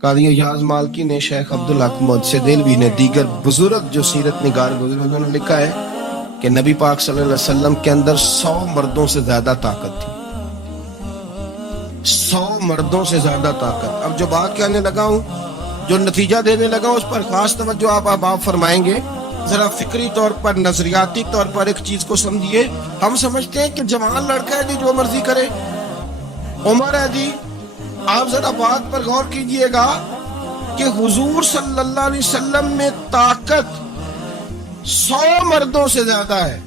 قاضی ایاز مالکی نے، شیخ عبدالحق محدث دہلوی نے، دیگر بزرگ جو سیرت نگار گزرے انہوں نے لکھا ہے کہ نبی پاک صلی اللہ علیہ وسلم کے اندر 100 مردوں سے زیادہ طاقت تھی. 100 مردوں سے زیادہ طاقت. اب جو بات کہنے لگا ہوں، جو نتیجہ دینے لگا ہوں، اس پر خاص توجہ آپ فرمائیں گے. ذرا فکری طور پر، نظریاتی طور پر ایک چیز کو سمجھیے. ہم سمجھتے ہیں کہ جوان لڑکا ہے جی، جو مرضی کرے، عمر ہے جی. آپ ذرا بات پر غور کیجئے گا کہ حضور صلی اللہ علیہ وسلم میں طاقت 100 مردوں سے زیادہ ہے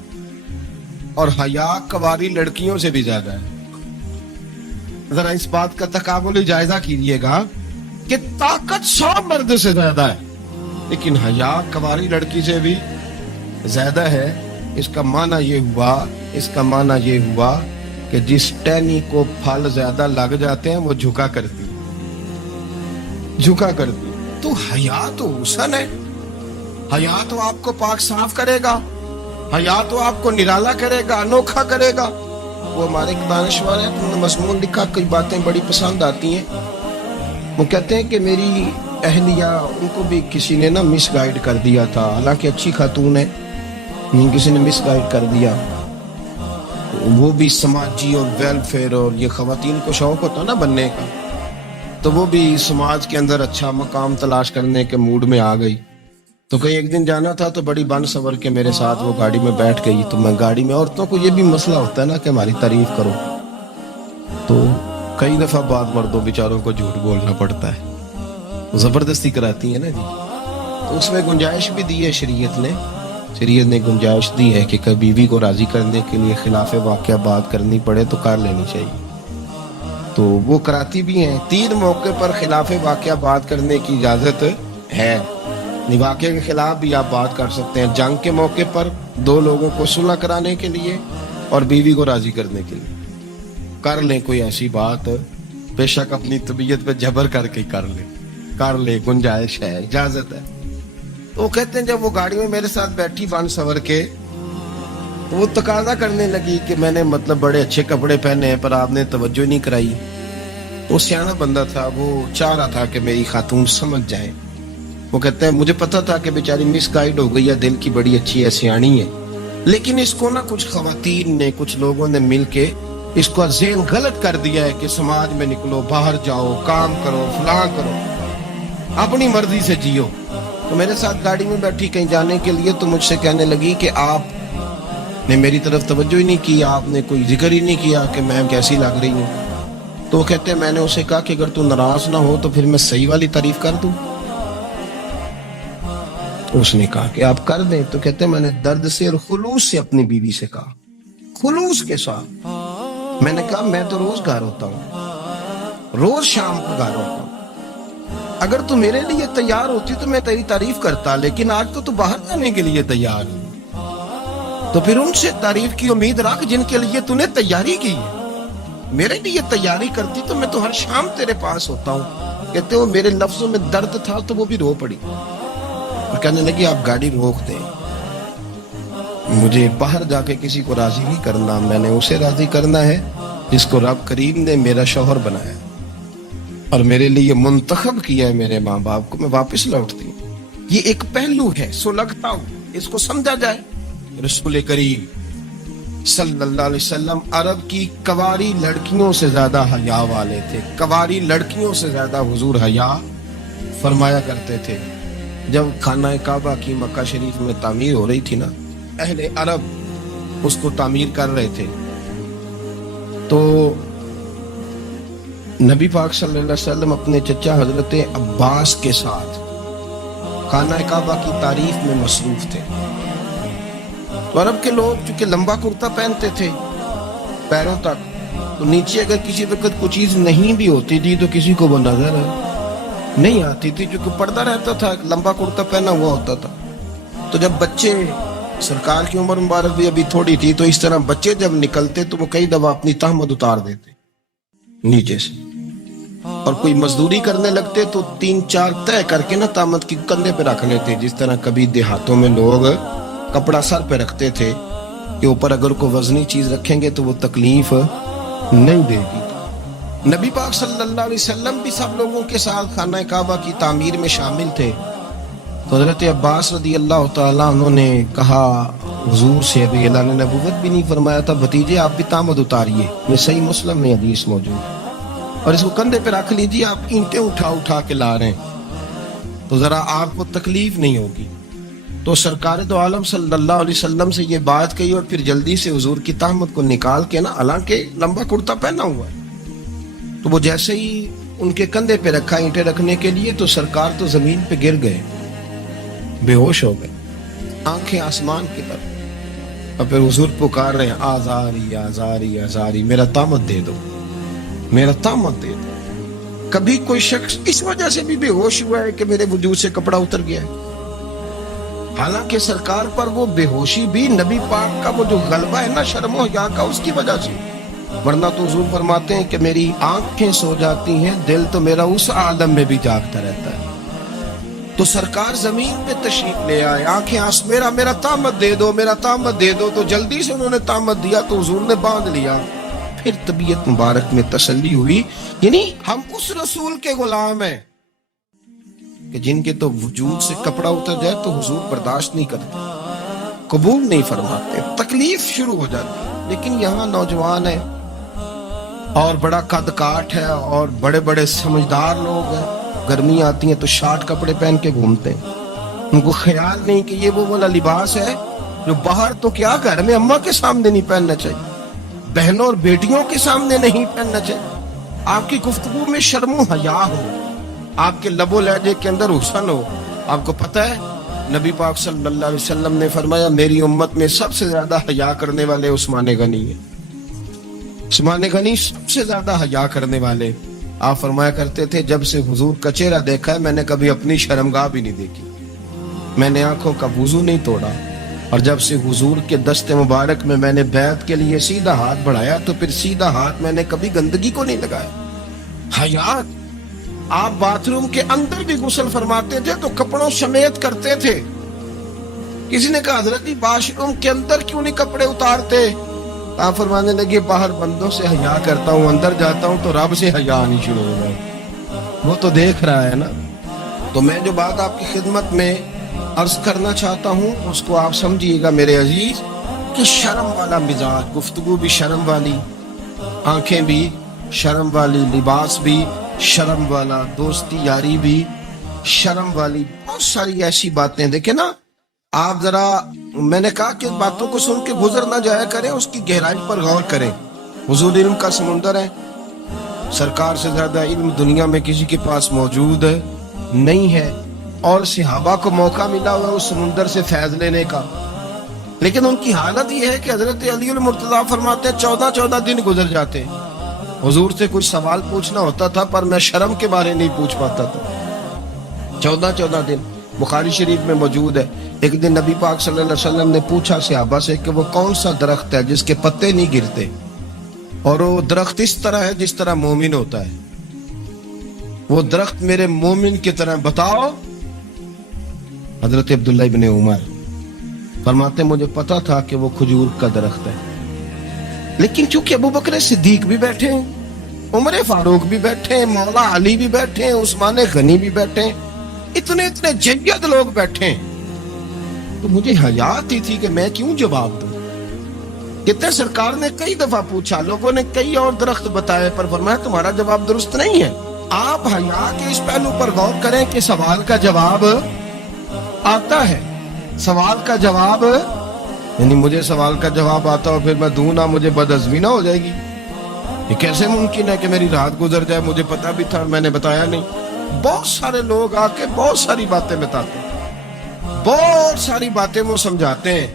اور حیا کواری لڑکیوں سے بھی زیادہ ہے. ذرا اس بات کا تقابلی جائزہ کیجئے گا کہ طاقت 100 مرد سے زیادہ ہے لیکن حیا کواری لڑکی سے بھی زیادہ ہے. اس کا معنی یہ ہوا کہ جس ٹہنی کو پھل زیادہ لگ جاتے ہیں وہ جھکا کرتی. تو حیا تو حسن ہے، حیا تو آپ کو پاک صاف کرے گا، حیا تو آپ کو نرالا کرے گا، انوکھا کرے گا. وہ ہمارے ایک دانشور ہے، انہوں نے مضمون لکھا، کئی باتیں بڑی پسند آتی ہیں. وہ کہتے ہیں کہ میری اہلیہ، ان کو بھی کسی نے نا مس گائیڈ کر دیا تھا، حالانکہ اچھی خاتون ہے، کسی نے مس گائیڈ کر دیا. وہ بھی سماجی اور ویلفیئر، اور یہ خواتین کو شوق ہوتا نا بننے کا، تو وہ بھی سماج کے اندر اچھا مقام تلاش کرنے کے موڈ میں آ گئی. تو کہیں ایک دن جانا تھا تو بڑی بن سور کے میرے ساتھ وہ گاڑی میں بیٹھ گئی. تو میں گاڑی میں، عورتوں کو یہ بھی مسئلہ ہوتا ہے نا کہ ہماری تعریف کرو، تو کئی دفعہ بعض مردوں بیچاروں کو جھوٹ بولنا پڑتا ہے، زبردستی کراتی ہے نا جی. تو اس میں گنجائش بھی دی ہے شریعت نے گنجائش دی ہے کہ کبھی بیوی کو راضی کرنے کے لیے خلاف واقعہ بات کرنی پڑے تو کر لینی چاہیے. تو وہ کراتی بھی ہیں. 3 موقع پر خلاف واقعہ بات کرنے کی اجازت ہے. واقعے کے خلاف بھی آپ بات کر سکتے ہیں. جنگ کے موقع پر 2 لوگوں کو صلح کرانے کے لیے اور بیوی کو راضی کرنے کے لیے کر لیں کوئی ایسی بات، بے شک اپنی طبیعت پہ جبر کر کے کر لیں، گنجائش ہے، اجازت ہے. تو وہ کہتے ہیں جب وہ گاڑی میں میرے ساتھ بیٹھی بن سور کے، وہ تقاضا کرنے لگی کہ میں نے بڑے اچھے کپڑے پہنے ہیں پر آپ نے توجہ نہیں کرائی. وہ سیانا بندہ تھا، وہ چاہ رہا تھا کہ میری خاتون سمجھ جائے. وہ کہتے ہیں مجھے پتا تھا کہ بیچاری مس گائیڈ ہو گئی ہے، دل کی بڑی اچھی ہے، سیانی ہے، لیکن اس کو نا کچھ خواتین نے، کچھ لوگوں نے مل کے اس کو ذہن غلط کر دیا ہے کہ سماج میں نکلو، باہر جاؤ، کام کرو، فلاں کرو، اپنی مرضی سے جیو. تو میرے ساتھ گاڑی میں بیٹھی کہیں جانے کے لیے، تو مجھ سے کہنے لگی کہ آپ نے میری طرف توجہ ہی نہیں کی، آپ نے کوئی ذکر ہی نہیں کیا کہ میں کیسی لگ رہی ہوں. تو وہ کہتے ہیں میں نے اسے کہا کہ اگر تو ناراض نہ ہو تو پھر میں صحیح والی تعریف کر دوں. اس نے کہا کہ آپ کر دیں. تو کہتے ہیں میں نے درد سے اور خلوص سے اپنی بیوی سے کہا، خلوص کے ساتھ. میں نے کہا میں تو روز گھر ہوتا ہوں، روز شام کو گھر ہوتا ہوں، اگر تو میرے لیے تیار ہوتی تو میں تیری تعریف کرتا، لیکن آج تو باہر جانے کے لیے تیار ہے، تو پھر ان سے تعریف کی امید رکھ جن کے لیے تو نے تیاری کی ہے. میرے لیے تیاری کرتی تو میں تو ہر شام تیرے پاس ہوتا ہوں. کہتے ہو میرے لفظوں میں درد تھا تو وہ بھی رو پڑی اور کہنے لگی آپ گاڑی روک دیں، مجھے باہر جا کے کسی کو راضی نہیں کرنا، میں نے اسے راضی کرنا ہے جس کو رب کریم نے میرا شوہر بنایا اور میرے لیے منتخب کیا ہے میرے ماں باپ کو. میں واپس لوٹتی ہوں. یہ ایک پہلو ہے، سو لگتا ہوں اس کو سمجھا جائے. رسول کریم صلی اللہ علیہ وسلم عرب کی کواری لڑکیوں سے زیادہ حیا والے تھے. کواری لڑکیوں سے زیادہ حضور حیا فرمایا کرتے تھے. جب خانہ کعبہ کی مکہ شریف میں تعمیر ہو رہی تھی نا، اہل عرب اس کو تعمیر کر رہے تھے، تو نبی پاک صلی اللہ علیہ وسلم اپنے چچا حضرت عباس کے ساتھ خانہ کعبہ کی تعریف میں مصروف تھے. تو عرب کے لوگ چونکہ لمبا کرتا پہنتے تھے پیروں تک، تو نیچے اگر کسی وقت کوئی چیز نہیں بھی ہوتی تھی تو کسی کو وہ نظر نہیں آتی تھی، چونکہ پردہ رہتا تھا، لمبا کرتا پہنا ہوا ہوتا تھا. تو جب بچے، سرکار کی عمر مبارک بھی ابھی تھوڑی تھی، تو اس طرح بچے جب نکلتے تو وہ کئی دفعہ اپنی تہمت اتار دیتے نیچے سے، اور کوئی مزدوری کرنے لگتے تو 3-4 طے کر کے نا تہمت کی کندھے پہ رکھ لیتے. جس طرح کبھی دیہاتوں میں لوگ کپڑا سر پہ رکھتے تھے کہ اوپر اگر کوئی وزنی چیز رکھیں گے تو وہ تکلیف نہیں دے گی. نبی پاک صلی اللہ علیہ وسلم بھی سب لوگوں کے ساتھ خانہ کعبہ کی تعمیر میں شامل تھے. تو حضرت عباس رضی اللہ تعالیٰ عنہ نے کہا حضور سے، ابھی اعلان نبوت بھی نہیں فرمایا تھا، بھتیجے آپ بھی تامد اتاریے. یہ صحیح مسلم میں حدیث موجود، اور اس کو کندھے پہ رکھ لیجیے، آپ اینٹیں اٹھا اٹھا کے لا رہے ہیں تو ذرا آپ کو تکلیف نہیں ہوگی. تو سرکار دو عالم صلی اللہ علیہ وسلم سے یہ بات کہی، اور پھر جلدی سے حضور کی تہمت کو نکال کے نا، حالانکہ لمبا کرتا پہنا ہوا ہے، تو وہ جیسے ہی ان کے کندھے پہ رکھا اینٹیں رکھنے کے لیے، تو سرکار تو زمین پہ گر گئے، بے ہوش ہو گئے، آنکھیں آسمان کی طرف. اور پھر حضور پکار رہے ہیں، آزاری آزاری آزاری، میرا تامت دے دو، میرا تامت دے دو. کبھی کوئی شخص اس وجہ سے بھی بے ہوش ہوا ہے کہ میرے وجود سے کپڑا اتر گیا ہے؟ حالانکہ سرکار پر وہ بے ہوشی بھی نبی پاک کا وہ جو غلبہ ہے نا شرم و حیا کا، اس کی وجہ سے. ورنہ تو حضور فرماتے ہیں کہ میری آنکھیں سو جاتی ہیں، دل تو میرا اس عالم میں بھی جاگتا رہتا ہے. تو سرکار زمین پہ تشریف لے آئے، آنکھیں میرا تامت دے دو، میرا تامت دے دو. تو جلدی سے انہوں نے تامت دیا تو حضور نے باندھ لیا. پھر طبیعت مبارک میں تسلی ہوئی. یعنی ہم اس رسول کے غلام ہیں کہ جن کے تو وجود سے کپڑا اتر جائے تو حضور برداشت نہیں کرتے، قبول نہیں فرماتے، تکلیف شروع ہو جاتی. لیکن یہاں نوجوان ہے اور بڑا قد کاٹ ہے اور بڑے بڑے سمجھدار لوگ ہیں، گرمی آتی ہیں تو شارٹ کپڑے پہن کے گھومتے ہیں. ان کو خیال نہیں کہ یہ وہ والا لباس ہے جو باہر تو کیا گھر میں اماں کے سامنے نہیں پہننا چاہیے، بہنوں اور بیٹیوں کے سامنے نہیں پہننا چاہیے. آپ کی گفتگو میں شرم و حیا ہو، آپ کے لب و لہجے کے اندر حسن ہو. آپ کو پتہ ہے نبی پاک صلی اللہ علیہ وسلم نے فرمایا میری امت میں سب سے زیادہ حیا کرنے والے عثمان غنی ہیں. عثمان غنی سب سے زیادہ حیا کرنے والے. آپ فرمایا کرتے تھے جب سے حضور کا چہرہ دیکھا ہے میں نے کبھی اپنی شرمگاہ بھی نہیں دیکھی، میں نے آنکھوں کا وضو نہیں توڑا، اور جب سے حضور کے دست مبارک میں میں نے بیعت کے لیے سیدھا ہاتھ بڑھایا تو پھر سیدھا ہاتھ میں نے کبھی گندگی کو نہیں لگایا. حیات. آپ باتھ روم کے اندر بھی غسل فرماتے تھے تو کپڑوں سمیت کرتے تھے. کسی نے کہا حضرت واش روم کے اندر کیوں نہیں کپڑے اتارتے؟ آپ فرمانے لگے باہر بندوں سے حیا کرتا ہوں، اندر جاتا ہوں تو رب سے حیا آنی شروع ہو جائے، وہ تو دیکھ رہا ہے نا. تو میں جو بات آپ کی خدمت میں عرض کرنا چاہتا ہوں اس کو آپ سمجھیے گا میرے عزیز، کہ شرم والا مزاج، گفتگو بھی شرم والی، آنکھیں بھی شرم والی، لباس بھی شرم والا، دوستی یاری بھی شرم والی، بہت ساری ایسی باتیں. دیکھیں نا آپ ذرا، میں نے کہا کہ باتوں کو سن کے گزر نہ جایا کریں، اس کی گہرائی پر غور کریں. حضور علم کا سمندر ہے، سرکار سے زیادہ علم دنیا میں کسی کے پاس موجود نہیں ہے، اور صحابہ کو موقع ملا ہوا اس سمندر سے فیض لینے کا. لیکن ان کی حالت یہ ہے کہ حضرت علی المرتضیٰ فرماتے 14 دن گزر جاتے، حضور سے کچھ سوال پوچھنا ہوتا تھا پر میں شرم کے بارے نہیں پوچھ پاتا تھا. 14 دن بخاری شریف میں موجود ہے. ایک دن نبی پاک صلی اللہ علیہ وسلم نے پوچھا صحابہ سے کہ وہ کون سا درخت ہے جس کے پتے نہیں گرتے، اور وہ درخت اس طرح ہے جس طرح مومن ہوتا ہے، وہ درخت میرے مومن کی طرح بتاؤ. حضرت عبداللہ ابن عمر فرماتے مجھے پتا تھا کہ وہ کھجور کا درخت ہے، لیکن چونکہ ابو بکر صدیق بھی بیٹھے ہیں، عمر فاروق بھی بیٹھے ہیں، مولا علی بھی بیٹھے ہیں، عثمان غنی بھی بیٹھے ہیں، اتنے جید لوگ بیٹھے ہیں، تو مجھے حیا آتی تھی کہ میں کیوں جواب دوں. کہتے سرکار نے کئی دفعہ پوچھا، لوگوں نے کئی اور درخت بتائے، پر فرمایا تمہارا جواب درست نہیں ہے. آپ حیا کے اس پہلو پر غور کریں کہ سوال کا جواب آتا ہے، سوال کا جواب، یعنی مجھے سوال کا جواب آتا ہو پھر میں دوں نہ، مجھے بدعزمی نہ ہو جائے گی. یہ کیسے ممکن ہے کہ میری رات گزر جائے، مجھے پتا بھی تھا میں نے بتایا نہیں. بہت سارے لوگ آ کے بہت ساری باتیں بتاتے ہیں، بہت ساری باتیں وہ سمجھاتے ہیں،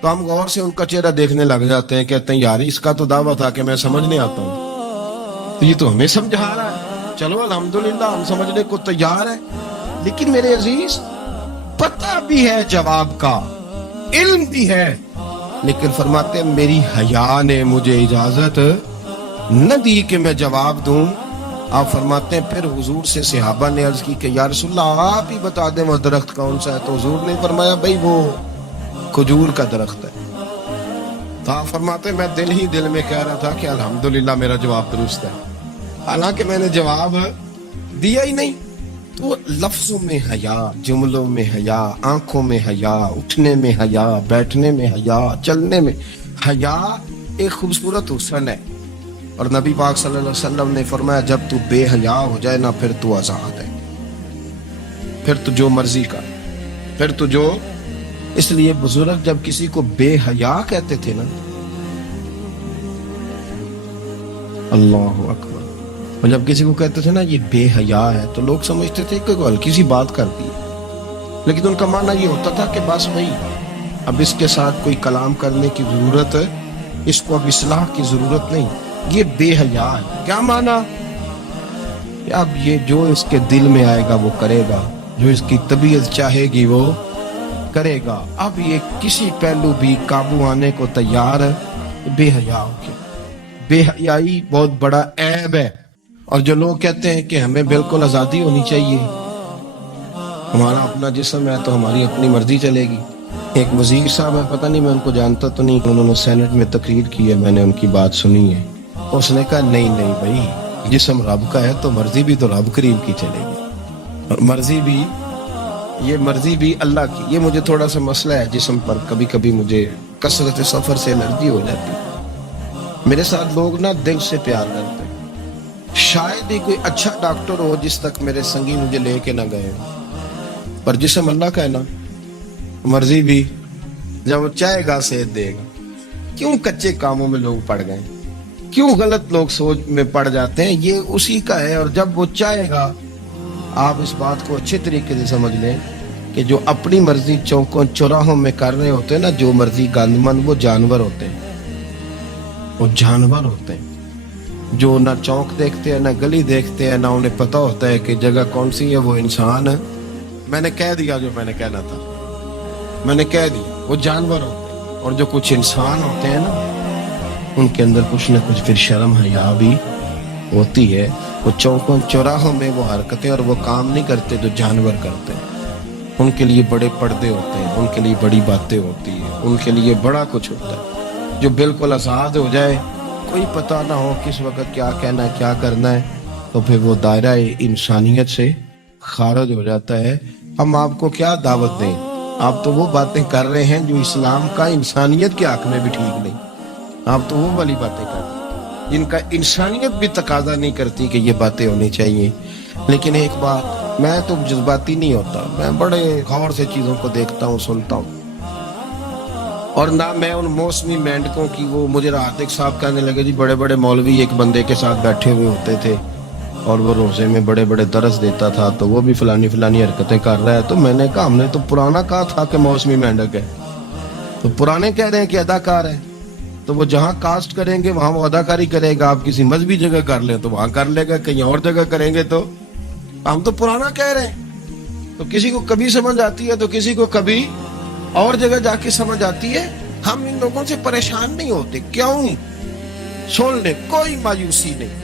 تو ہم غور سے ان کا چہرہ دیکھنے لگ جاتے ہیں، کہتے ہیں یار اس کا تو دعویٰ تھا کہ میں سمجھنے آتا ہوں، تو یہ تو ہمیں سمجھا رہا ہے، چلو الحمدللہ ہم سمجھنے کو تیار ہیں. لیکن میرے عزیز پتہ بھی ہے جواب کا، علم بھی ہے، لیکن فرماتے ہیں میری حیا نے مجھے اجازت نہ دی کہ میں جواب دوں. آپ فرماتے ہیں پھر حضور سے صحابہ نے عرض کی کہ یا رسول اللہ آپ ہی بتا دیں وہ درخت کون سا ہے. تو حضور نے فرمایا بھئی وہ کھجور کا درخت ہے. تو آپ فرماتے ہیں میں دل ہی دل میں کہہ رہا تھا کہ الحمدللہ میرا جواب درست ہے. حالانکہ میں نے جواب دیا ہی نہیں. تو لفظوں میں حیا، جملوں میں حیا، آنکھوں میں حیا، اٹھنے میں حیا، بیٹھنے میں حیا، چلنے میں حیا ایک خوبصورت حسن ہے. اور نبی پاک صلی اللہ علیہ وسلم نے فرمایا جب تو بے حیا ہو جائے نا پھر تو آزاد ہے، پھر تو جو مرضی کر، پھر تو جو. اس لیے بزرگ جب کسی کو بے حیا کہتے تھے نا، اللہ اکبر، اور جب کسی کو کہتے تھے نا یہ بے حیا ہے تو لوگ سمجھتے تھے کہ کوئی ہلکی سی بات کر دی، لیکن ان کا معنی یہ ہوتا تھا کہ بس بھائی اب اس کے ساتھ کوئی کلام کرنے کی ضرورت ہے، اس کو اب اصلاح کی ضرورت نہیں، یہ بے حیا ہے. کیا معنی؟ کہ اب یہ جو اس کے دل میں آئے گا وہ کرے گا، جو اس کی طبیعت چاہے گی وہ کرے گا، اب یہ کسی پہلو بھی قابو آنے کو تیار ہے. بے حیا ہو کے، بے حیائی بہت بڑا عیب ہے. اور جو لوگ کہتے ہیں کہ ہمیں بالکل آزادی ہونی چاہیے، ہمارا اپنا جسم ہے تو ہماری اپنی مرضی چلے گی. ایک وزیر صاحب ہے، پتہ نہیں میں ان کو جانتا تو نہیں، انہوں نے سینٹ میں تقریر کی ہے، میں نے ان کی بات سنی ہے. اس نے کہا نہیں بھائی، جسم رب کا ہے تو مرضی بھی تو رب کریم کی چلے گی، اور مرضی بھی اللہ کی. یہ مجھے تھوڑا سا مسئلہ ہے جسم پر، کبھی کبھی مجھے کثرت سفر سے الرجی ہو جاتی ہے. میرے ساتھ لوگ نا دل سے پیار کرتے ہیں. شاید ہی کوئی اچھا ڈاکٹر ہو جس تک میرے سنگی مجھے لے کے نہ گئے، پر جسم اللہ کا ہے نا، مرضی بھی جب وہ چاہے گا صحت دے گا. کیوں کچے کاموں میں لوگ پڑ گئے، کیوں غلط لوگ سوچ میں پڑ جاتے ہیں؟ یہ اسی کا ہے. اور جب وہ چاہے گا، آپ اس بات کو اچھے طریقے سے سمجھ لیں کہ جو اپنی مرضی چوکوں چوراہوں میں کر رہے ہوتے ہیں نا، جو مرضی گندمند، وہ جانور ہوتے ہیں، وہ جانور ہوتے ہیں جو نہ چوک دیکھتے ہیں، نہ گلی دیکھتے ہیں، نہ انہیں پتہ ہوتا ہے کہ جگہ کون سی ہے. وہ انسان ہے. میں نے کہہ دیا جو میں نے کہنا تھا، میں نے کہہ دیا. وہ جانور ہوتے ہیں. اور جو کچھ انسان ہوتے ہیں نا، ان کے اندر کچھ نہ کچھ پھر شرم حیا بھی ہوتی ہے. وہ چوکوں چوراہوں میں وہ حرکتیں اور وہ کام نہیں کرتے جو جانور کرتے ہیں. ان کے لیے بڑے پردے ہوتے ہیں، ان کے لیے بڑی باتیں ہوتی ہیں، ان کے لیے بڑا کچھ ہوتا ہے. جو بالکل آزاد ہو جائے، کوئی پتہ نہ ہو کس وقت کیا کہنا ہے، کیا کرنا ہے، تو پھر وہ دائرہ انسانیت سے خارج ہو جاتا ہے. ہم آپ کو کیا دعوت دیں؟ آپ تو وہ باتیں کر رہے ہیں جو اسلام کا انسانیت کے حق میں بھی ٹھیک نہیں. آپ تو وہ والی باتیں کر رہے ہیں جن کا انسانیت بھی تقاضا نہیں کرتی کہ یہ باتیں ہونی چاہیے. لیکن ایک بات، میں تو جذباتی نہیں ہوتا، میں بڑے غور سے چیزوں کو دیکھتا ہوں، سنتا ہوں. اور نہ میں ان موسمی مینڈکوں کی، وہ مجھے رات ایک صاحب کہنے لگے جی بڑے بڑے مولوی ایک بندے کے ساتھ بیٹھے ہوئے ہوتے تھے اور وہ روزے میں بڑے بڑے درس دیتا تھا تو وہ بھی فلانی حرکتیں کر رہا ہے. تو میں نے کہا ہم نے تو پرانا کہا تھا کہ موسمی مینڈک ہے، تو پرانے کہہ رہے ہیں کہ اداکار ہے. تو وہ جہاں کاسٹ کریں گے وہاں وہ اداکاری کرے گا. آپ کسی مذہبی جگہ کر لیں تو وہاں کر لے گا، کہیں اور جگہ کریں گے تو ہم تو پرانا کہہ رہے ہیں. تو کسی کو کبھی سمجھ آتی ہے تو کسی کو کبھی اور جگہ جا کے سمجھ آتی ہے. ہم ان لوگوں سے پریشان نہیں ہوتے. کیوں؟ سن لیں، کوئی مایوسی نہیں.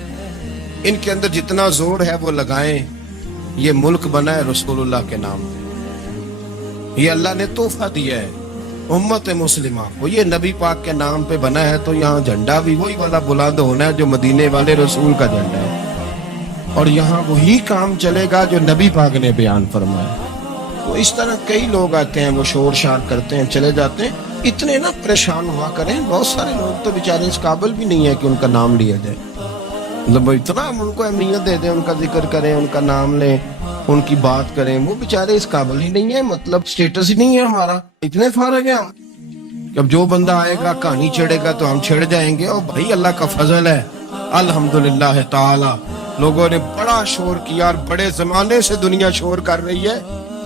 ان کے اندر جتنا زور ہے وہ لگائیں. یہ ملک بنا ہے رسول اللہ کے نام پہ، یہ اللہ نے تحفہ دیا ہے امت مسلمہ کو. یہ نبی پاک کے نام پہ بنا ہے تو یہاں جھنڈا بھی وہی والا بلند ہونا ہے جو مدینے والے رسول کا جھنڈا ہے، اور یہاں وہی کام چلے گا جو نبی پاک نے بیان فرمایا. تو اس طرح کئی لوگ آتے ہیں، وہ شور شار کرتے ہیں، چلے جاتے ہیں. اتنے نہ پریشان ہوا کریں. بہت سارے لوگ تو بیچارے اس قابل بھی نہیں ہے کہ ان کا نام لیا جائے. مطلب اتنا ہم ان کو اہمیت دے دیں، ان کا ذکر کریں، ان کا نام لیں، ان کی بات کریں. وہ بیچارے اس قابل ہی نہیں ہے، مطلب سٹیٹس ہی نہیں ہے ہمارا. اتنے فارغ ہیں ہم. جب جو بندہ آئے گا کہانی چھڑے گا تو ہم چھڑ جائیں گے. اور بھائی اللہ کا فضل ہے الحمدللہ تعالی. لوگوں نے بڑا شور کیا اور بڑے زمانے سے دنیا شور کر رہی ہے،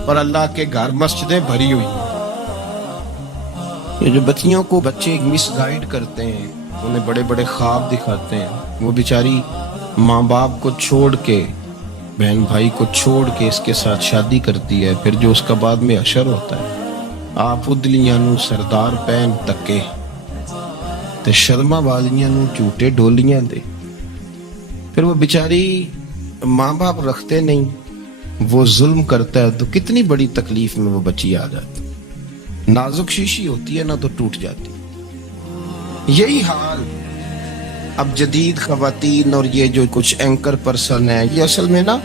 پر اللہ کے گھر مسجدیں بھری ہوئی ہیں. یہ جو بچیوں کو بچے مس گائیڈ کرتے ہیں، انہیں بڑے بڑے خواب دکھاتے ہیں، وہ بیچاری ماں باپ کو چھوڑ کے، بہن بھائی کو چھوڑ کے اس کے ساتھ شادی کرتی ہے. پھر جو اس کا بعد میں حشر ہوتا ہے، آپ ادلیاں نو سردار پہن تکے تے شرما والیاں نو جھوٹے ڈولیاں دے. پھر وہ بیچاری ماں باپ رکھتے نہیں، وہ ظلم کرتا ہے تو کتنی بڑی تکلیف میں وہ بچی آ جاتی. نازک شیشی ہوتی ہے نا تو ٹوٹ جاتی. یہی حال اب جدید خواتین اور یہ جو کچھ اینکر پرسن ہیں یہ اصل میں نا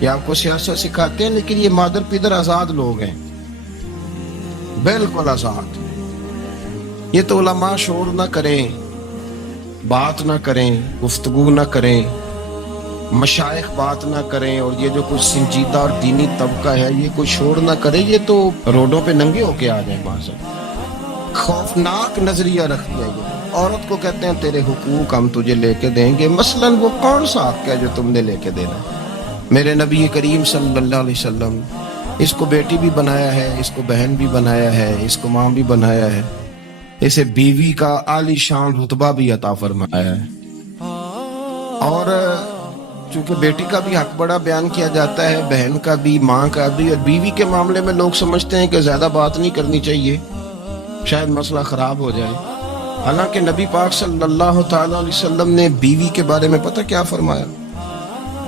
یہ آپ کو سیاست سکھاتے ہیں، لیکن یہ مادر پیدر آزاد لوگ ہیں، بالکل آزاد۔ یہ تو علماء شور نہ کریں، بات نہ کریں، گفتگو نہ کریں، مشائخ بات نہ کریں، اور یہ جو کچھ سنجیدہ اور دینی طبقہ ہے یہ کوئی شور نہ کرے، یہ تو روڈوں پہ ننگے ہو کے آ جائیں وہاں سے۔ خوفناک نظریہ رکھ دیا یہ، عورت کو کہتے ہیں تیرے حقوق ہم تجھے لے کے دیں گے، مثلاً وہ کون سا حق ہے جو تم نے لے کے دینا ہے؟ میرے نبی کریم صلی اللہ علیہ وسلم اس کو بیٹی بھی بنایا ہے، اس کو بہن بھی بنایا ہے، اس کو ماں بھی بنایا ہے، اسے بیوی کا عالی شان رتبہ بھی عطا فرمایا ہے۔ اور چونکہ بیٹی کا بھی حق بڑا بیان کیا جاتا ہے، بہن کا بھی، ماں کا بھی، اور بیوی کے معاملے میں لوگ سمجھتے ہیں کہ زیادہ بات نہیں کرنی چاہیے، شاید مسئلہ خراب ہو جائے۔ حالانکہ نبی پاک صلی اللہ تعالی علیہ وسلم نے بیوی کے بارے میں پتہ کیا فرمایا؟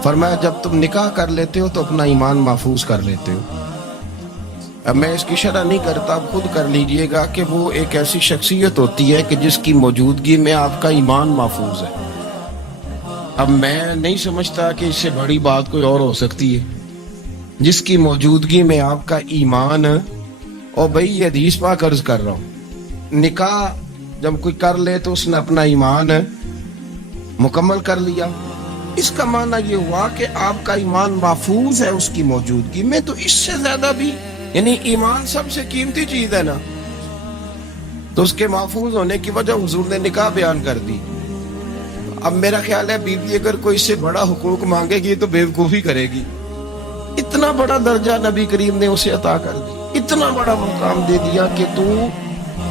فرمایا جب تم نکاح کر لیتے ہو تو اپنا ایمان محفوظ کر لیتے ہو۔ اب میں اس کی شرح نہیں کرتا، اب خود کر لیجئے گا کہ وہ ایک ایسی شخصیت ہوتی ہے کہ جس کی موجودگی میں آپ کا ایمان محفوظ ہے۔ اب میں نہیں سمجھتا کہ اس سے بڑی بات کوئی اور ہو سکتی ہے، جس کی موجودگی میں آپ کا ایمان، اور بھئی یہ حدیث پاک عرض کر رہا ہوں، نکاح جب کوئی کر لے تو اس نے اپنا ایمان مکمل کر لیا، اس کا معنی یہ ہوا کہ آپ کا ایمان محفوظ ہے اس کی موجودگی میں۔ تو اس سے زیادہ بھی، یعنی ایمان سب سے قیمتی چیز ہے نا، تو اس کے محفوظ ہونے کی وجہ حضور نے نکاح بیان کر دی۔ اب میرا خیال ہے بیوی اگر کوئی اس سے بڑا حقوق مانگے گی تو بیوقوفی کرے گی۔ اتنا بڑا درجہ نبی کریم نے اسے عطا کر دی، اتنا بڑا مقام دے دیا کہ تو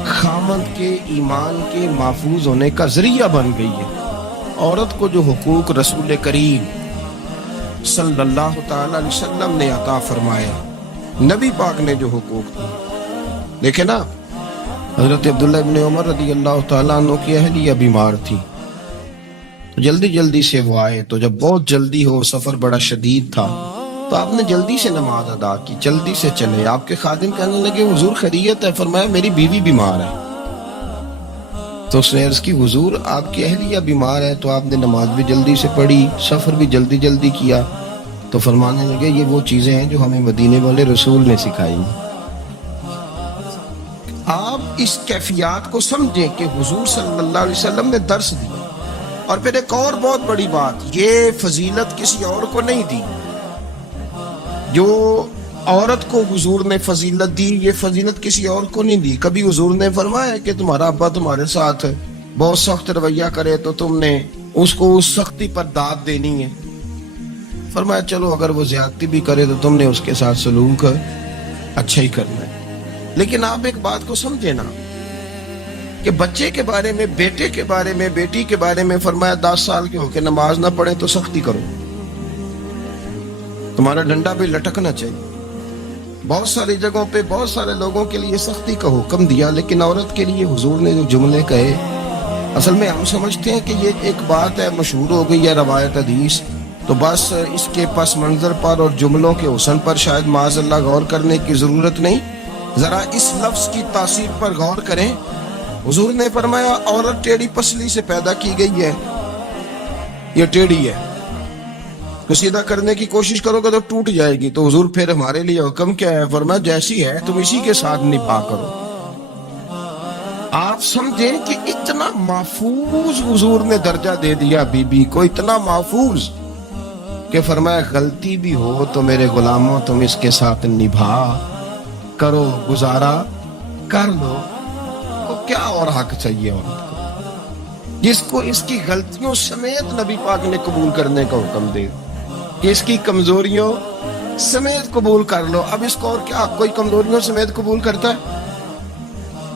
خامند کے ایمان کے محفوظ ہونے کا ذریعہ بن گئی ہے۔ عورت کو جو حقوق رسول کریم صلی اللہ تعالی علیہ وسلم نے عطا فرمایا، نبی پاک نے جو حقوق دی، دیکھیں نا، حضرت عبداللہ ابن عمر رضی اللہ تعالیٰ عنہ کی اہلیہ بیمار تھی، تو جلدی جلدی سے وہ آئے، تو جب بہت جلدی ہو، سفر بڑا شدید تھا، تو آپ نے جلدی سے نماز ادا کی، جلدی سے چلے۔ آپ کے خادم کہنے لگے حضور خیریت ہے؟ فرمایا میری بیوی بیمار ہے۔ تو اس نے عرض کی حضور آپ کی اہلیہ بیمار ہے، تو آپ نے نماز بھی جلدی سے پڑھی، سفر بھی جلدی جلدی کیا۔ تو فرمانے لگے یہ وہ چیزیں ہیں جو ہمیں مدینے والے رسول نے سکھائی ہیں۔ آپ اس کیفیات کو سمجھیں کہ حضور صلی اللہ علیہ وسلم نے درس دیا۔ اور پھر ایک اور بہت بڑی بات، یہ فضیلت کسی اور کو نہیں دی، جو عورت کو حضور نے فضیلت دی یہ فضیلت کسی اور کو نہیں دی۔ کبھی حضور نے فرمایا کہ تمہارا ابا تمہارے ساتھ بہت سخت رویہ کرے تو تم نے اس کو اس سختی پر داد دینی ہے؟ فرمایا چلو اگر وہ زیادتی بھی کرے تو تم نے اس کے ساتھ سلوک اچھا ہی کرنا ہے۔ لیکن آپ ایک بات کو سمجھے نا کہ بچے کے بارے میں، بیٹے کے بارے میں، بیٹی کے بارے میں فرمایا 10 سال کے ہو کے نماز نہ پڑھے تو سختی کرو، تمہارا ڈنڈا بھی لٹکنا چاہیے۔ بہت ساری جگہوں پہ بہت سارے لوگوں کے لیے سختی کا حکم دیا، لیکن عورت کے لیے حضور نے جو جملے کہے، اصل میں ہم سمجھتے ہیں کہ یہ ایک بات ہے، مشہور ہو گئی ہے روایت حدیث، تو بس اس کے پس منظر پر اور جملوں کے حسن پر شاید معاذ اللہ غور کرنے کی ضرورت نہیں۔ ذرا اس لفظ کی تاثیر پر غور کریں۔ حضور نے فرمایا عورت ٹیڑھی پسلی سے پیدا کی گئی ہے، یہ ٹیڑھی ہے، تو سیدھا کرنے کی کوشش کرو گے تو ٹوٹ جائے گی۔ تو حضور پھر ہمارے لیے حکم کیا ہے؟ فرمایا جیسی ہے تم اسی کے ساتھ نبھا کرو۔ آپ سمجھیں کہ اتنا محفوظ حضور نے درجہ دے دیا بی بی کو، اتنا محفوظ کہ فرمایا غلطی بھی ہو تو میرے غلاموں تم اس کے ساتھ نبھا کرو، گزارا کر لو۔ تو کیا اور حق چاہیے عورت کو، جس کو اس کی غلطیوں سمیت نبی پاک نے قبول کرنے کا حکم دے کہ اس کی کمزوریوں سمیت قبول کر لو۔ اب اس کو اور کیا، کوئی کمزوریوں سمیت قبول کرتا ہے؟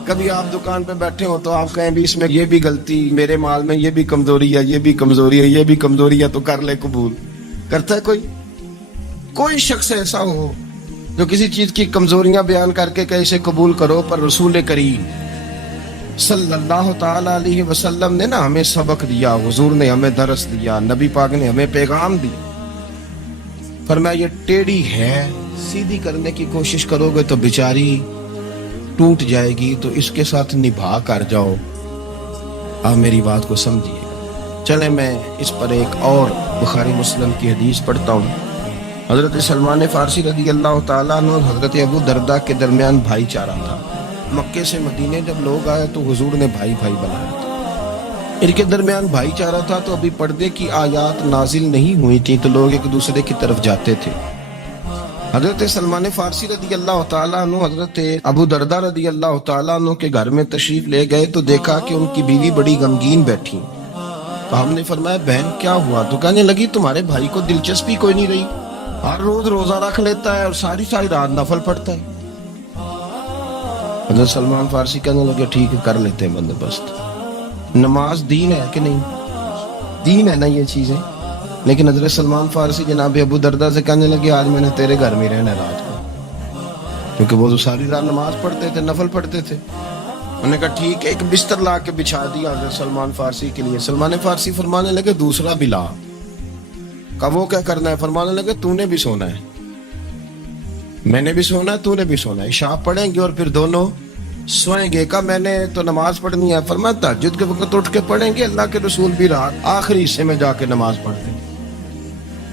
کبھی آپ دکان پہ بیٹھے ہو تو آپ کہیں بھی اس میں یہ بھی غلطی، میرے مال میں یہ بھی کمزوری ہے، یہ بھی کمزوری ہے، یہ بھی کمزوری ہے، تو کر لے قبول؟ کرتا ہے کوئی؟ کوئی شخص ایسا ہو جو کسی چیز کی کمزوریاں بیان کر کے کہ اسے قبول کرو؟ پر رسول کریم صلی اللہ تعالی علیہ وسلم نے نا ہمیں سبق دیا، حضور نے ہمیں درس دیا، نبی پاک نے ہمیں پیغام دیا۔ فرمایا یہ ٹیڑھی ہے، سیدھی کرنے کی کوشش کرو گے تو بیچاری ٹوٹ جائے گی، تو اس کے ساتھ نبھا کر جاؤ۔ آپ میری بات کو سمجھیے، چلے میں اس پر ایک اور بخاری مسلم کی حدیث پڑھتا ہوں. حضرت سلمان فارسی رضی اللہ تعالیٰ عنہ اور حضرت ابو درداء کے درمیان بھائی چارہ تھا. مکے سے مدینے جب لوگ آئے تو حضور نے بھائی بھائی بنایا تھا. ان کے درمیان بھائی چارہ تھا تو ابھی پردے کی آیات نازل نہیں ہوئی تھی تو لوگ ایک دوسرے کی طرف جاتے تھے. حضرت سلمان فارسی رضی اللہ تعالیٰ عنہ حضرت ابو درداء رضی اللہ تعالیٰ عنہ کے گھر میں تشریف لے گئے تو دیکھا کہ ان کی بیوی بڑی غمگین بیٹھی. تو ہم نے فرمایا بہن کیا ہوا؟ تو کہنے لگی تمہارے بھائی کو دلچسپی کوئی نہیں رہی, ہر روز روزہ رکھ لیتا ہے اور ساری رات نفل پڑھتا ہے. حضرت سلمان فارسی کہنے لگے ٹھیک ہے کر لیتے ہیں بندوبست. نماز دین ہے کہ نہیں؟ دین ہے نا یہ چیزیں. لیکن حضرت سلمان فارسی جناب ابو درداء سے کہنے لگے آج میں نے تیرے گھر میں رہنا ہے رات کو, کیونکہ وہ تو ساری رات نماز پڑھتے تھے, نفل پڑھتے تھے. انہوں نے کہا ٹھیک ہے. ایک بستر لا کے بچھا دیا حضرت سلمان فارسی کے لیے. سلمان فارسی فرمانے لگے دوسرا بھی لا. کہا وہ کیا کرنا ہے؟ فرمانے لگے تو نے بھی سونا ہے, میں نے بھی سونا ہے, تو نے بھی سونا ہے. عشاء پڑھیں گے اور پھر دونوں سوئیں گے. کہا میں نے تو نماز پڑھنی ہے. فرمایا تہجد کے وقت اٹھ کے پڑھیں گے, اللہ کے رسول بھی رات آخری حصے میں جا کے نماز پڑھتے ہیں.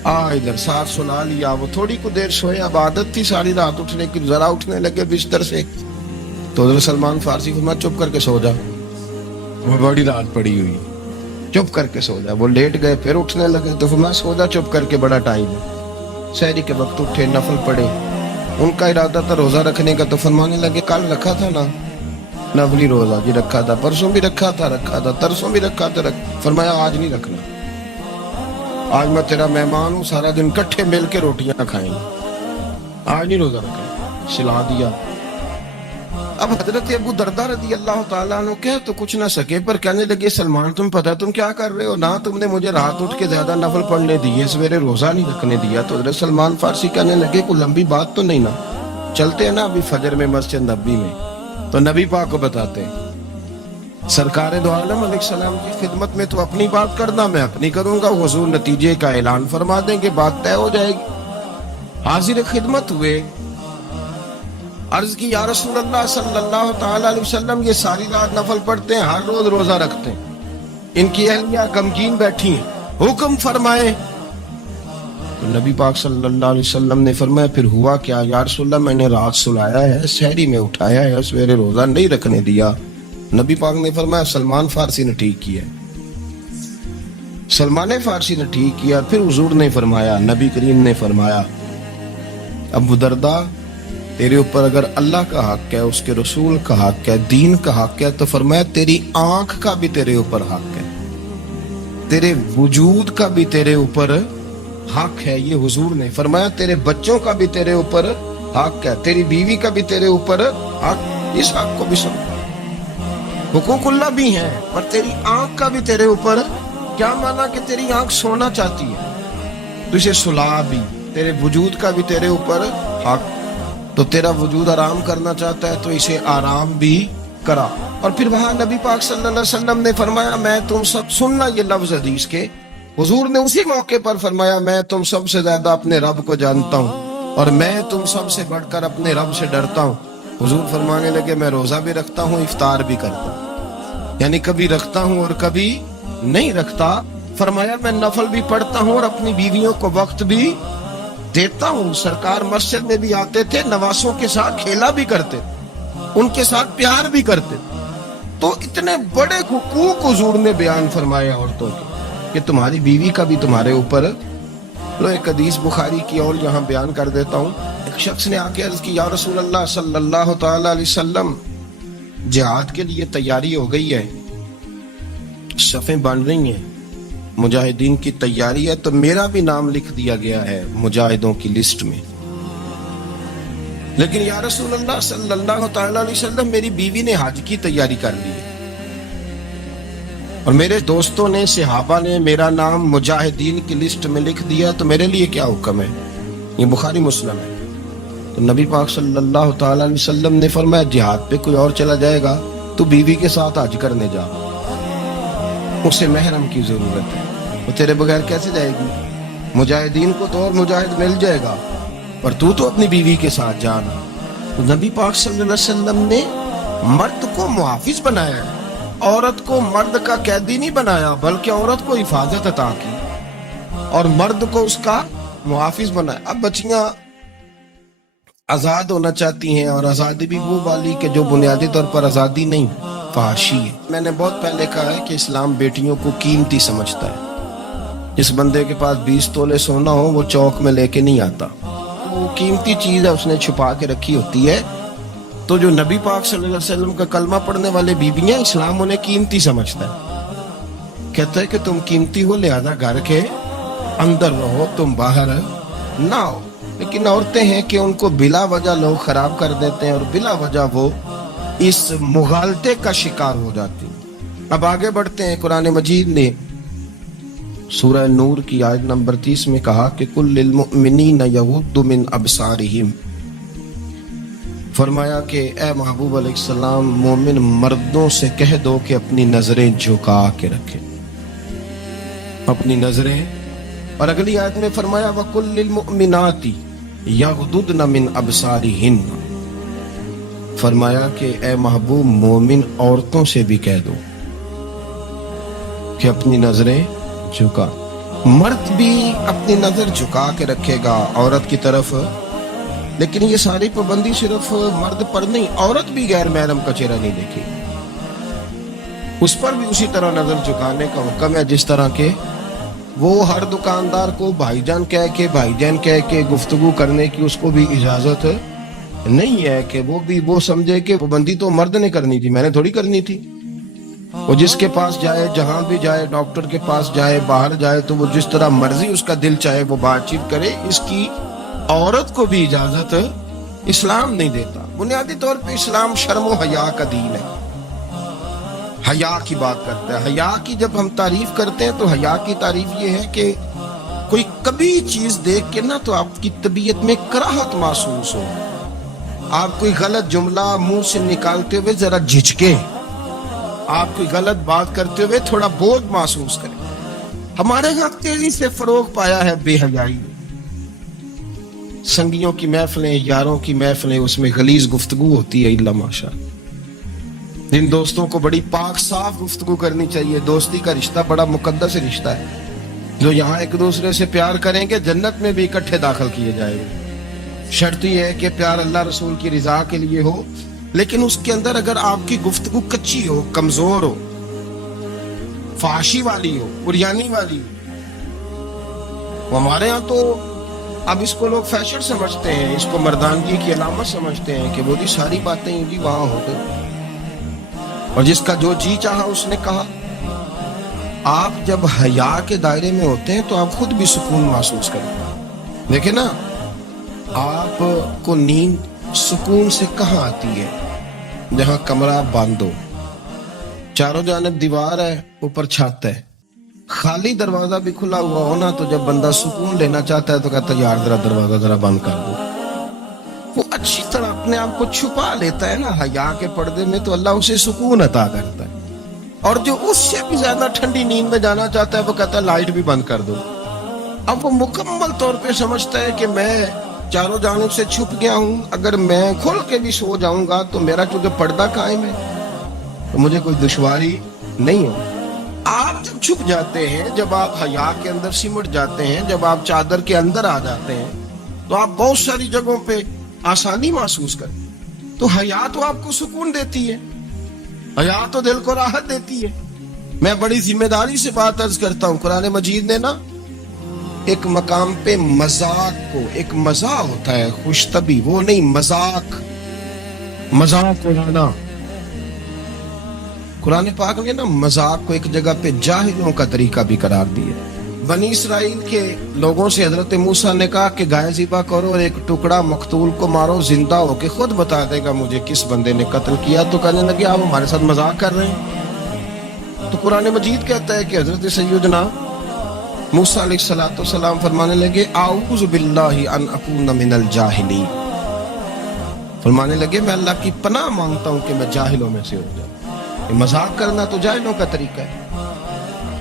ادھر ساتھ سنا لیا. وہ تھوڑی کو دیر سوئے, اب عادت تھی ساری رات اٹھنے کی, ذرا اٹھنے لگے بستر سے تو حضرت سلمان فارسی فرمایا چپ کر کے سو جا, وہ بڑی رات پڑی ہوئی, چپ کر کے سو جا. وہ لیٹ گئے, پھر اٹھنے لگے تو فرمایا سو جا چپ کر کے, بڑا ٹائم ہے. سحری کے وقت اٹھے, نفل پڑھے. ان کا ارادہ تھا روزہ رکھنے کا, تو فرمانے لگے کل رکھا تھا نا نفلی روزہ؟ جی رکھا تھا. پرسوں بھی رکھا تھا ترسوں بھی رکھا تھا. فرمایا آج نہیں رکھنا, آج میں تیرا مہمان ہوں, سارا دن کٹھے مل کے روٹیاں کھائیں گے, آج نہیں روزہ رکھنا. سلا دیا. اب حضرت ابو درداء رضی اللہ تعالیٰ عنہ کہہ تو کچھ نہ سکے, پر کہنے لگے سلمان تم پتہ تم کیا کر رہے ہو, نہ تم نے مجھے رات اٹھ کے زیادہ نفل پڑھنے دیے, سویرے روزہ نہیں رکھنے دیا. تو حضرت سلمان فارسی کہنے لگے کوئی لمبی بات تو نہیں نا, چلتے ہیں نا ابھی فجر میں مسجد نبی میں, تو نبی پاک کو بتاتے ہیں. سرکار دو عالم علیہ السلام کی خدمت میں تو اپنی بات کرنا, میں اپنی کروں گا. حضور نتیجے کا اعلان فرما دیں گے, بات طے ہو جائے گی. حاضر خدمت ہوئے, عرض کی یا رسول اللہ صلی اللہ تعالی علیہ وسلم یہ ساری رات نفل پڑھتے ہیں, ہر روز روزہ رکھتے ہیں, ان کی اہلیہ غمگین بیٹھی ہیں, حکم فرمائے. تو نبی پاک صلی اللہ علیہ وسلم نے فرمایا پھر ہوا کیا؟ یا رسول اللہ میں نے رات سلایا ہے, سحری میں اٹھایا ہے, سویرے روزہ نہیں رکھنے دیا. نبی پاک نے فرمایا سلمان فارسی نے ٹھیک کیا. سلمان فارسی نے ٹھیک کیا. پھر حضور نے فرمایا, نبی کریم نے فرمایا ابو درداء تیرے اوپر اگر اللہ کا حق ہے, اس کے رسول کا حق ہے, دین کا حق ہے, تو فرمایا تیری آنکھ کا بھی تیرے اوپر حق ہے, تیرے وجود کا بھی تیرے اوپر حق ہے. یہ حضور نے فرمایا تیرے بچوں کا بھی تیرے اوپر حق ہے, تیری بیوی کا بھی تیرے اوپر حق. اس حق کو بھی سمجھ, حقوق اللہ بھی ہیں, پر تیری آنکھ کا بھی تیرے اوپر. کیا مانا کہ تیری آنکھ سونا چاہتی ہے تو اسے سلا بھی, تیرے وجود کا بھی تیرے اوپر حق, تو تیرا وجود آرام کرنا چاہتا ہے تو اسے آرام بھی کرا. اور پھر وہاں نبی پاک صلی اللہ علیہ وسلم نے فرمایا میں تم سب سننا یہ لفظ حدیث کے, حضور نے اسی موقع پر فرمایا میں تم سب سے زیادہ اپنے رب کو جانتا ہوں اور میں تم سب سے بڑھ کر اپنے رب سے ڈرتا ہوں. حضور فرمانے لگے میں روزہ بھی رکھتا ہوں, افطار بھی کرتا ہوں, یعنی کبھی رکھتا ہوں اور کبھی نہیں رکھتا. فرمایا میں نفل بھی پڑھتا ہوں اور اپنی بیویوں کو وقت بھی دیتا ہوں. سرکار مسجد میں بھی آتے تھے, نواسوں کے ساتھ کھیلا بھی کرتے, ان کے ساتھ پیار بھی کرتے. تو اتنے بڑے حقوق حضور نے بیان فرمایا عورتوں کے کہ تمہاری بیوی کا بھی تمہارے اوپر. لو ایک حدیث بخاری کی اور یہاں بیان کر دیتا ہوں. ایک شخص نے آ کے عرض کی یا رسول اللہ صلی اللہ تعالی علیہ وسلم جہاد کے لیے تیاری ہو گئی ہے, صفیں بن رہی ہیں, مجاہدین کی تیاری ہے, تو میرا بھی نام لکھ دیا گیا ہے مجاہدوں کی لسٹ میں, لیکن یا رسول اللہ صلی اللہ تعالی علیہ وسلم میری بیوی نے حج کی تیاری کر لی ہے اور میرے دوستوں نے صحابہ نے میرا نام مجاہدین کی لسٹ میں لکھ دیا, تو میرے لیے کیا حکم ہے؟ یہ بخاری مسلم ہے. تو نبی پاک صلی اللہ تعالی علیہ وسلم نے فرمایا جہاد پہ کوئی اور چلا جائے گا تو بیوی کے ساتھ حج کرنے جا, اسے محرم کی ضرورت ہے, وہ تیرے بغیر کیسے جائے گی؟ مجاہدین کو تو اور مجاہد مل جائے گا, پر تو اپنی بیوی کے ساتھ جانا. تو نبی پاک صلی اللہ علیہ وسلم نے مرد کو محافظ بنایا ہے, عورت کو مرد کا قیدی نہیں بنایا بلکہ عورت کو حفاظت عطا کی اور مرد کو اس کا محافظ بنایا. اب بچیاں آزاد ہونا چاہتی ہیں اور آزادی بھی وہ والی کہ جو بنیادی طور پر آزادی نہیں فحاشی ہے. میں نے بہت پہلے کہا ہے کہ اسلام بیٹیوں کو قیمتی سمجھتا ہے. جس بندے کے پاس 20 تولے سونا ہو وہ چوک میں لے کے نہیں آتا, وہ قیمتی چیز ہے اس نے چھپا کے رکھی ہوتی ہے. تو جو نبی پاک صلی اللہ علیہ وسلم کا کلمہ پڑھنے والے بیویاں اسلام انہیں قیمتی سمجھتا ہے. کہتا ہے کہ تم قیمتی ہو لہذا گھر کے اندر رہو, تم باہر نہ ہو. لیکن عورتیں ہیں کہ ان کو بلا وجہ لوگ خراب کر دیتے ہیں اور بلا وجہ وہ اس مغالطے کا شکار ہو جاتی ہیں. اب آگے بڑھتے ہیں. قرآن مجید نے سورہ نور کی آیت نمبر 30 میں کہا کہ کل للمؤمنین یغضوا من ابصارہم, فرمایا کہ اے محبوب علیہ السلام مومن مردوں سے کہہ دو کہ اپنی نظریں جھکا کے رکھیں, اپنی نظریں. اور اگلی آیت میں فرمایا وَقُلْ لِلْمُؤْمِنَاتِ يَغْضُضْنَ مِنْ أَبْصَارِهِنَّ, فرمایا کہ اے محبوب مومن عورتوں سے بھی کہہ دو کہ اپنی نظریں جھکا. مرد بھی اپنی نظر جھکا کے رکھے گا عورت کی طرف, لیکن یہ ساری پابندی صرف مرد پر نہیں, عورت بھی غیر محرم کا چہرہ نہیں دیکھے, اس پر بھی اسی طرح نظر جھکانے کا حکم ہے جس طرح کے وہ ہر دکاندار کو بھائی جان کہہ کے گفتگو کرنے کی اس کو بھی اجازت نہیں ہے کہ وہ سمجھے کہ پابندی تو مرد نے کرنی تھی, میں نے تھوڑی کرنی تھی. وہ جس کے پاس جائے, جہاں بھی جائے, ڈاکٹر کے پاس جائے, باہر جائے, تو وہ جس طرح مرضی اس کا دل چاہے وہ بات چیت کرے. اس کی عورت کو بھی اجازت اسلام نہیں دیتا. بنیادی طور پہ اسلام شرم و حیا کا دین ہے, حیا کی بات کرتا ہے. حیا کی جب ہم تعریف کرتے ہیں تو حیا کی تعریف یہ ہے کہ کوئی کبھی چیز دیکھ کے نہ تو آپ کی طبیعت میں کراہت محسوس ہو, آپ کوئی غلط جملہ منہ سے نکالتے ہوئے ذرا جھجکیں, آپ کوئی غلط بات کرتے ہوئے تھوڑا بوجھ محسوس کریں. ہمارے یہاں تیزی سے فروغ پایا ہے بے حیائی. سنگیوں کی محفلیں, یاروں کی محفلیں, اس میں غلیظ گفتگو ہوتی ہے. اللہ ماشاء, جن دوستوں کو بڑی پاک صاف گفتگو کرنی چاہیے. دوستی کا رشتہ بڑا مقدس رشتہ ہے. جو یہاں ایک دوسرے سے پیار کریں گے جنت میں بھی اکٹھے داخل کیے جائیں گے. شرط یہ ہے کہ پیار اللہ رسول کی رضا کے لیے ہو, لیکن اس کے اندر اگر آپ کی گفتگو کچی ہو, کمزور ہو, فحاشی والی ہو, بریانی والی ہو. ہمارے ہاں تو اب اس کو لوگ فیشن سمجھتے ہیں, اس کو مردانگی کی علامت سمجھتے ہیں کہ وہ بھی ساری باتیں جی وہاں ہو گئی اور جس کا جو جی چاہا اس نے کہا. آپ جب حیا کے دائرے میں ہوتے ہیں تو آپ خود بھی سکون محسوس کرتے ہیں. دیکھیں نا, آپ کو نیند سکون سے کہاں آتی ہے؟ جہاں کمرہ بند ہو, چاروں جانب دیوار ہے, اوپر چھت ہے, خالی دروازہ بھی کھلا ہوا ہونا تو جب بندہ سکون لینا چاہتا ہے تو کہتا ہے یار ذرا دروازہ ذرا بند کر دو. وہ اچھی طرح اپنے آپ کو چھپا لیتا ہے نا حیا کے پردے میں, تو اللہ اسے سکون عطا کرتا ہے. اور جو اس سے بھی زیادہ ٹھنڈی نیند میں جانا چاہتا ہے وہ کہتا ہے لائٹ بھی بند کر دو. اب وہ مکمل طور پہ سمجھتا ہے کہ میں چاروں جانب سے چھپ گیا ہوں, اگر میں کھل کے بھی سو جاؤں گا تو میرا چونکہ پردہ قائم ہے تو مجھے کوئی دشواری نہیں ہو. آپ جب چھپ جاتے ہیں, جب آپ حیا کے اندر سمٹ جاتے ہیں, جب آپ چادر کے اندر آ جاتے ہیں تو آپ بہت ساری جگہوں پہ آسانی محسوس کرتے ہیں. تو حیا تو آپ کو سکون دیتی ہے, حیا تو دل کو راحت دیتی ہے. میں بڑی ذمہ داری سے بات عرض کرتا ہوں, قرآن مجید نے نا ایک مقام پہ مذاق کو, ایک مزاح ہوتا ہے خوش طبی, وہ نہیں مذاق اڑانا. قرآن پاک نے نا مذاق کو ایک جگہ پہ جاہلوں کا طریقہ بھی قرار دیا. بنی اسرائیل کے لوگوں سے حضرت موسیٰ نے کہا کہ گائے ذبح کرو اور ایک ٹکڑا مقتول کو مارو, زندہ ہو کے خود بتا دے گا مجھے کس بندے نے قتل کیا. تو کہنے لگے آپ ہمارے ساتھ مذاق کر رہے ہیں. تو قرآن مجید کہتا ہے کہ حضرت سیدنا موسیٰ علیہ السلام فرمانے لگے اعوذ باللہ ان اکون من الجاہلین, فرمانے لگے میں اللہ کی پناہ مانگتا ہوں کہ میں جاہلوں میں سے ہو جاؤں. مذاق کرنا تو جاہلوں کا طریقہ ہے.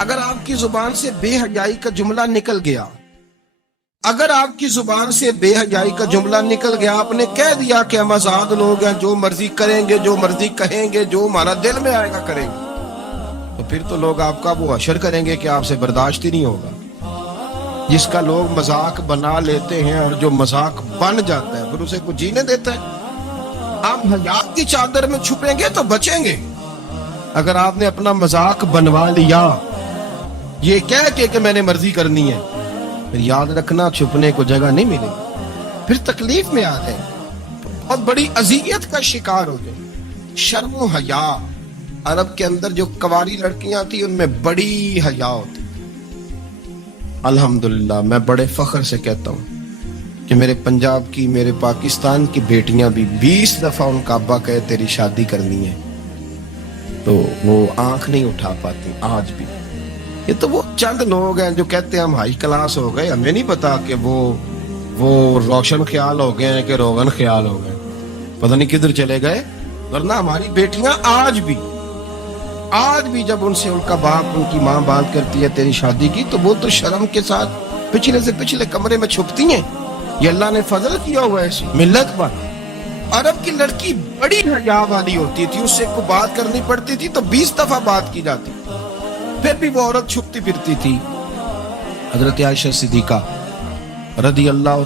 اگر آپ کی زبان سے بے حیائی کا جملہ نکل گیا, اگر آپ کی زبان سے بے حیائی کا جملہ نکل گیا, آپ نے کہہ دیا کہ ہم آزاد لوگ ہیں, جو مرضی کریں گے, جو مرضی کہیں گے, جو ہمارا دل میں آئے گا کریں گے, تو پھر تو لوگ آپ کا وہ حشر کریں گے کہ آپ سے برداشت ہی نہیں ہوگا. جس کا لوگ مذاق بنا لیتے ہیں اور جو مذاق بن جاتا ہے پھر اسے کوئی جینے دیتا ہے. آپ حیا کی چادر میں چھپیں گے تو بچیں گے. اگر آپ نے اپنا مذاق بنوا لیا یہ کہہ کے کہ میں نے مرضی کرنی ہے، پھر یاد رکھنا چھپنے کو جگہ نہیں ملے گی، پھر تکلیف میں آ جائیں، بہت بڑی اذیت کا شکار ہو جائیں. شرم و حیا، عرب کے اندر جو کنواری لڑکیاں تھیں ان میں بڑی حیا ہوتی. الحمدللہ میں بڑے فخر سے کہتا ہوں کہ میرے پنجاب کی، میرے پاکستان کی بیٹیاں بھی 20 دفعہ ان کا ابا کہے تیری شادی کرنی ہے تو وہ آنکھ نہیں اٹھا پاتی آج بھی. یہ تو وہ چند لوگ ہیں جو کہتے ہیں ہم ہائی کلاس ہو گئے، ہمیں نہیں پتا کہ وہ روشن خیال ہو گئے ہیں کہ روغن خیال ہو گئے، پتہ نہیں کدھر چلے گئے. ورنہ ہماری بیٹیاں آج بھی جب ان سے ان کا باپ، ان کی ماں بات کرتی ہے تیری شادی کی تو وہ تو شرم کے ساتھ پچھلے سے پچھلے کمرے میں چھپتی ہیں. یہ اللہ نے فضل کیا ہوا ہے اس ملت پر. عرب کی لڑکی بڑی حیا والی ہوتی تھی، اس سے کوئی بات کرنی پڑتی تھی تو 20 دفعہ بات کی جاتی، پھر بھی وہ عورت چھپتی پھرتی تھی. حضرت عائشہ صدیقہ رضی اللہ